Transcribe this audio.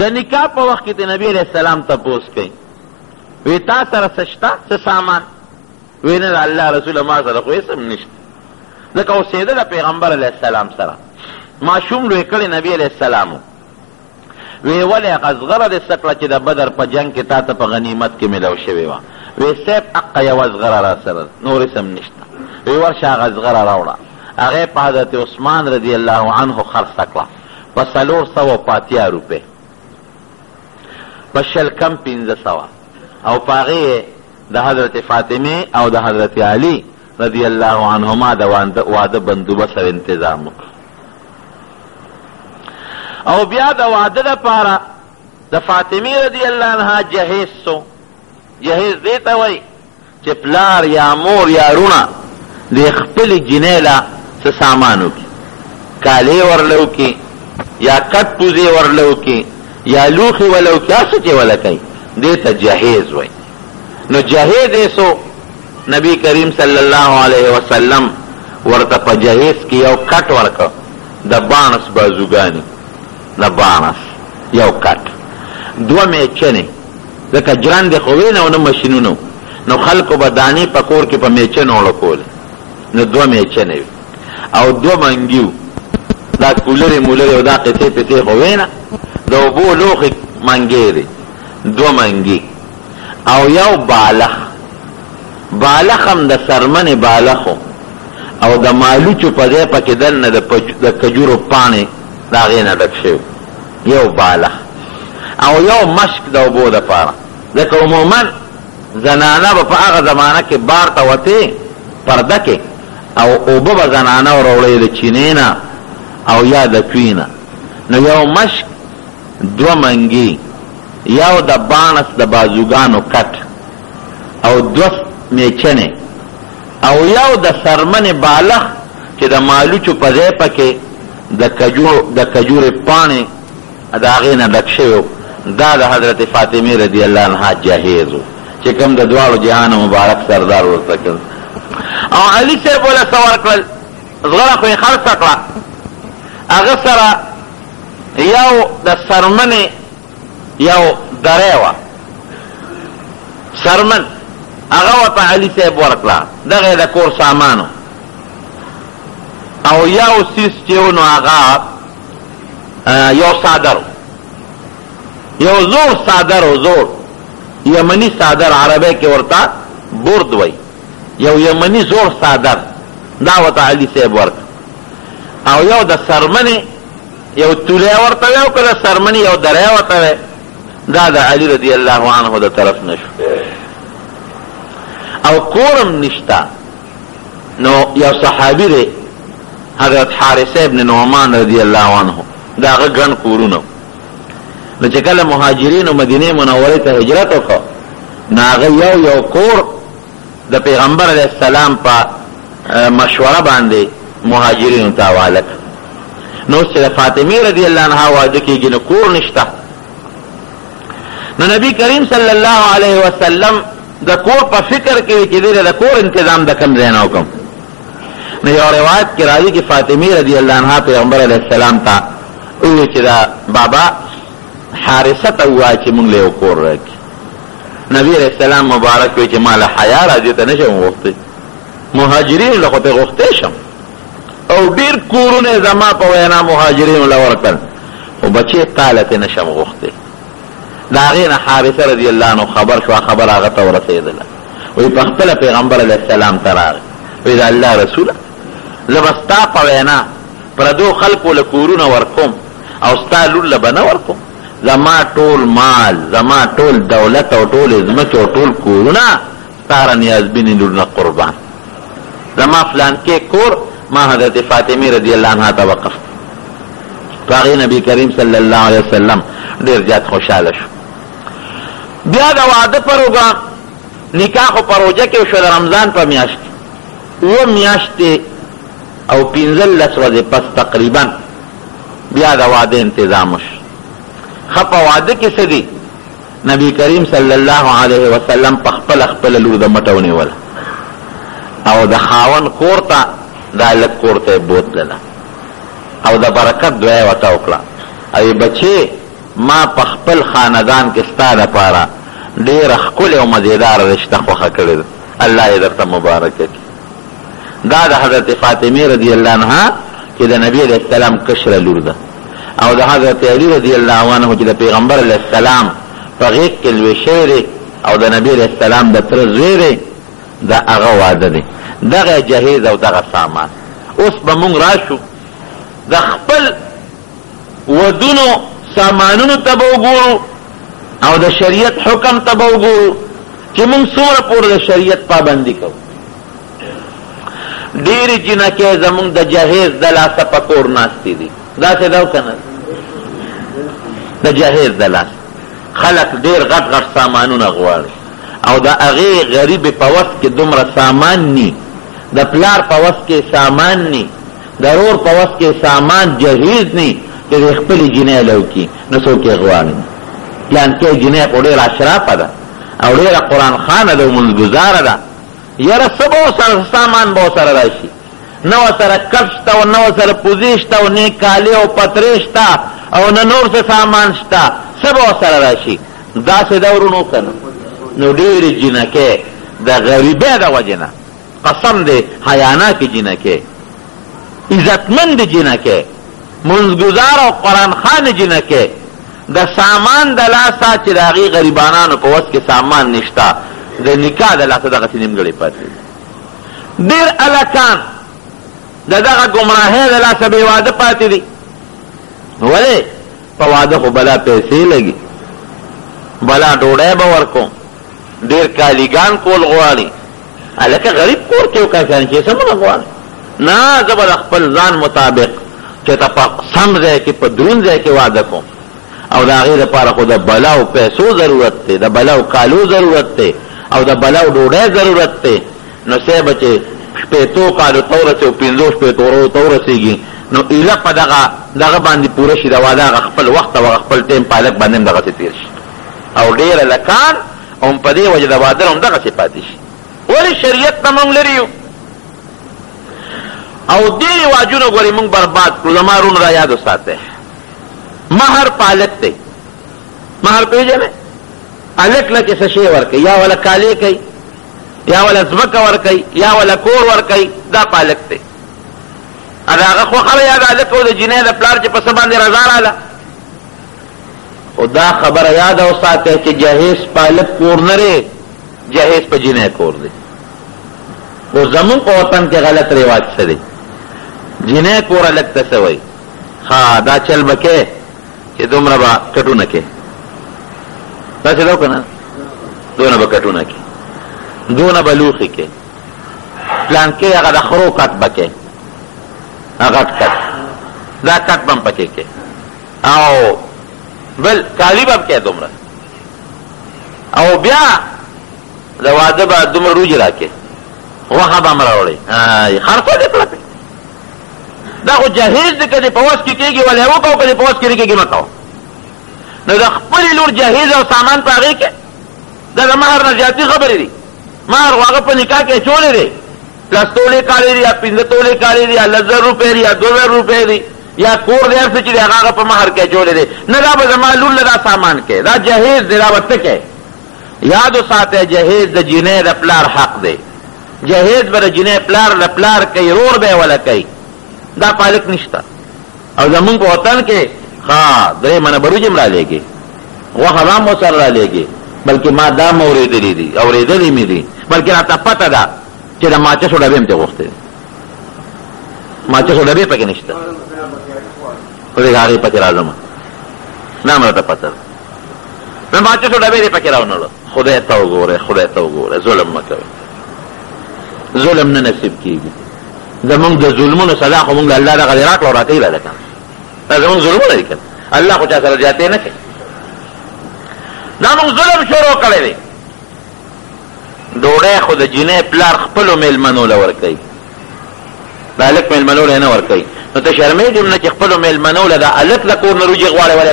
د نکاح په وخت کې د نبی علیہ السلام تپوس کوي وی تا سره څه شته څه سامان وی نه د الله رسوله ما سره خو هېڅ هم نشته ځکه اوسېده د پیغمبر علیه السلام سره ماشوم لوی کړی نبی علیه السلام وی ولې هغه زغره دې څه کړه چې د بدر په جنګ کې تا ته په غنیمت کې میلاو شوې وه وی صاحب حقه یوه زغره را سره نور هېڅ هم نشته وی ورشه هغه زغره راوړه هغې په حضرت عثمان رضی الله عنه خرڅه کړه په 480 روپۍ په شل کم 1500 او په هغې د حضرت فاطمه او د حضرت علی رضی الله عنهما د واده بندوبست سره انتظام وکړ او بیا د واده دپاره د فاطمې رضی الله عنها جهیز سو جهیز دې ته وایي چې پلار یا مور یا رونه د خپلې جینۍ له څه سامان وکړي کالې ورله وکړي یا کټ پوزې ورله وکړي یا لوښي وله وکړي هر څه چې وله کوي دې ته جهیز وایي نو جهیز یې سو نبی کریم صلی الله علیه وسلم ورته په جهیز کې یو کټ ورکړ د بانس بازوګانې د بانس یو کټ 2 میچنې ځکه جرندې خو وې نه او نه مشینونه نو خلکو به دانې په کور کې په میچنو وړکولې نو 2 میچنې وي او 2 منګي وو دا کولرې مولرې او دا قصې پسې خو وې نه د اوبو لوښې منګې دی 2 منګي او یو بالخ هم د سرمنې بالخو او د مالوچو په ځای پکې دننه د کجورو پاڼې د هغې نه ډک شوي یو بالخ او یو مشک د اوبو دپاره ځکه عموما زنانه به په هغه زمانه کې بار ته وتې پرده کې او اوبه به زنانه وروړی د چینې نه او یا د کوی نه نو یو مشک 2 منګي یو د بانس د بازوګانو کټ او 2 میچنې او یو د سرمنې بالخ چې د مالوچو په ځای پکې د کجورې پاڼې د هغې نه ډک شوی دا د حضرت فاطمې رضی الله عنها جهیز و چې کوم د دواړو جهانو مبارک سردار ورته کړ او علي صاحب وله څه ورکړل زغره خو یې خرڅه کړه هغه سره یو د سرمنې یو درې وه سرمن هغه ورته علي صاحب ورکړه دغه یې د کور سامانو او یو سیس چې و نو هغه یو صادر یو زور صادر و زور یمنی صادر عربی کې ورته برد وی یو یمنی زور صادر دا ورته علي صاحب ورکړه او یو د سرمنې یو تولی ورته وی او که د سرمنې یو درې ورته وی دا د علي رضی الله عنه د طرف نشو او کورم نشتا نو یو صحابي دی حضرت حارثه ابن نعمان رضی الله عنه دا هغه ګڼ کورونه نو چې کله مهاجرینو مدینې منورې ته هجرت وکړه نو هغه یو کور د پیغمبر علیه السلام په مشوره باندې مهاجرینو ته حواله کړه نو اوس چې د فاطمې رضی الله عنها واده کېږي نو کور نشته نو نبی کریم صلی الله علیه وسلم د کور په فکر کې وي چې دی د کور انتظام د کوم ځای نه وکړم نو یو روایت کې راځي چې فاطمې رضی الله عنها پیغمبر علیه السلام ته وویل چې دا بابا حارثه ته ووایه چې موږ له یو کور راکړي نبی علیه السلام مبارک وی چې ما له حیا راځي ته نه شم غوښتی مهاجرینو له خو ته غوښتی شم او ډېر کورونه زما په وینا مهاجرینو له ورکړل خو بچې تاله ته نه شم غوښتی د هغې نه حارثه رضی الله عنه خبر شوه خبر هغه ته ورسېدله وی په خپله پیغمبر علیه السلام ته راغی وی د الله رسوله زه به ستا په وینا پردو خلکو له کورونه ورکوم او ستا لور له به نه ورکوم زما ټول مال زما ټول دولت او ټول ځمکې او ټول کورونه ستا را نیازبینې لور نه قربان زما فلانکې کور ما حضرت فاطمې رضی الله عنها ته وقف په هغې نبي کریم صلی الله علیه وسلم ډېر زیات خوشحاله شو بیا د واده پروګرام نکاح خو په روژه کې وشو د رمضان په میاشت کې 7 میاشتې او 15 ورځې پس تقریبا بیا د واده انتظام وشو ښه په واده کې څه دي نبی کریم صلی الله علیه وسلم په خپله لور د مټه ونیوله او د خاوند کور ته دا هلک کور ته یې بوتلله او د برکت دعا یې ورته وکړه او بچې ما په خپل خاندان کې ستا دپاره ډېره ښکلې او مزېداره رشته خوښه کړې ده، الله یې درته مبارکه کړي. دا د حضرت فاطمې رضی الله عنها چې د نبي علیه السلام کشره لور ده، او د حضرت علی رضی الله عنه چې د پیغمبر علیه السلام په غېږ کې لوی شوی دی او د نبي علیه السلام د تره زوی دی، د هغه واده دی. دغه جهیز او دغه سامان. اوس به مونږ راشو د خپل ودونو سامانونو ته به وګورو او د شریعت حکم ته به وګورو چې مونږ څومره پورې د شریعت پابندي کوو. ډېرې جینکې زمونږ د جهیز د لاسه په کور ناستې دي، داسې ده او که نه؟ د جهیز د لاسه خلک ډېر غټ غټ سامانونه غواړي او د هغې غریبې په وس کې دومره سامان ني، د پلار په وس کې سامان ني، د رور په وس کې سامان جهیز ني چې د خپلې جینۍ لوکي، نو څوک یې غواړي. پلانکۍ جینۍ خو ډېره اشرافه ده او ډېره قرآن خوانه ده او منځګزاره ده. یاره څه به ورسره سامان به ورسره راشي، نه ورسره کپ شته او نه ورسره پوزې شته او نه کالي او پترې شته او نه نور څه سامان شته، څه به ورسره راشي؟ داسې ده ورونو که نه؟ نو ډېرې جینکې د غریبۍ د وجې نه، قسم دی حیاناکې جینکې، عزتمند جینکې، منځګزار او قرآن خوانې جینکې، د سامان د لاسه چې د هغې غریبانانو په وس کې سامان نشته، د نکاح د لاسه دغسې نیمګړې پاتې دي. ډېر هلکان د دغه ګمراهۍ د لاسه بې واده پاتې دي. ولې؟ په واده خو بلا پیسې لګي، بلا ډوډۍ به ورکوم، ډېر کالیګان کول غواړي. هلکه غریب کور کې وکړه چې سمونه غواړي؟ نه، زه به د خپل ځان مطابق چې ته په سم ځای کې په دروند ځای کې واده کوم او د هغې دپاره خو د بلاو پیسو ضرورت دی، د بلاو کالو ضرورت دی او د بلاو ډوډۍ ضرورت دی. نو سی به چې شپېتو کالو ته ورسې او پنځو شپېتو ورځو ته ورسېږي نو ایله په دغه باندې پوره شي د واده هغه خپل وخت او خپل ټیم په هلک باندې هم دغسې تېر شي او ډېر هلکان هم په دې وجه د واده هم دغسې پاتې شي. ولې شریعت نه مونږ لرې یو او دې رواجونه ګورې مونږ برباد کړو. زما رونو را یاد وساتئ، مهر په هلک دی. مهر پېژنئ؟ هلک له چې څه شی ورکوي، یا وله کالي کوي، یا وله ځمکه ورکوي، یا وله کور ورکوي، دا په هلک دی. د هغه خوښه یا د هلک او د جینۍ د پلار چې په څه باندې رضا راله. خو دا خبره یاده وساتئ چې جهیز په هلک کور نه دی، جهیز په جینۍ کور دی. خو زمونږ په وطن کې غلط رواج څه دی؟ جینۍ کور هلک ته څه وایي؟ ها دا چل به کې چې دومره به کټونه کې، داسې ده که نه؟ دونه به کټونه کې، دونه به لوښي کې، پلانکې هغه د خرو کټ به کې، غټ کټ، دا کټ به هم پکې کې، او بل کالي به هم کې دومره، او بیا د واده به دومره روجې را کې، غوښه به هم راوړئ، خرڅه دې کړه. دا خو جهیز دی که دې په وس کې کېږي ولې وکړو، که دې په وس کې نه کېږي مه کوه. نو د خپلې لور جهیز او سامان په هغې کې دا د مهر نه زیاتې خبرې دي. مهر خو هغه په نکاح کې اچولی دی، لس تولې کالي دي یا پنځه تولې کالي دي یا 10,000 روپۍ دي یا 2,000 روپۍ دي یا کور دی، هر څه چې دی هغه په مهر کې اچولی دی. نه دا به زما لور له دا سامان کې، دا جهیز دی، دا به څه کې. یاد وساتئ جهیز د جینۍ د پلار حق دی. جهیز به د جینۍ پلار له پلار کوي، رور به یې وله کوي، دا په هلک نشته. او زمونږ په وطن کې ها 3 منه بروج هم را لېږي، غوښه به هم ورسره را لېږي، بلکې ما دا هم اورېدلي دي، اورېدلي مې دي، بلکې راته پته ده چې د ماچسو ډبې هم ترې غوښتې دي. ماچسو ډبې پکې نشته، خو دې هغې پکې راځم، دا هم راته پته ده. نو ماچسو ډبې دې پکې راونړه. خدای ته وګورئ، خدای ته وګورئ، ظلم مه کوئ، ظلم نه نصیب کېږي. زمونږ د ظلمونو سزا خو مونږ له الله دغه دې راکړه او راکوي له ده که نه. دا زمونږ ظلمونه دي که نه، الله خو چا سره زیاتې نه کوي. دا مونږ ظلم شروع کړی دی. ډوډۍ خو د جینۍ پلار خپلو مېلمنو له ورکوي، د هلک مېلمنو له یې نه ورکوي. نو ته شرمېږې نه چې خپلو مېلمنو له د هلک له کور نه روجې غواړې ولې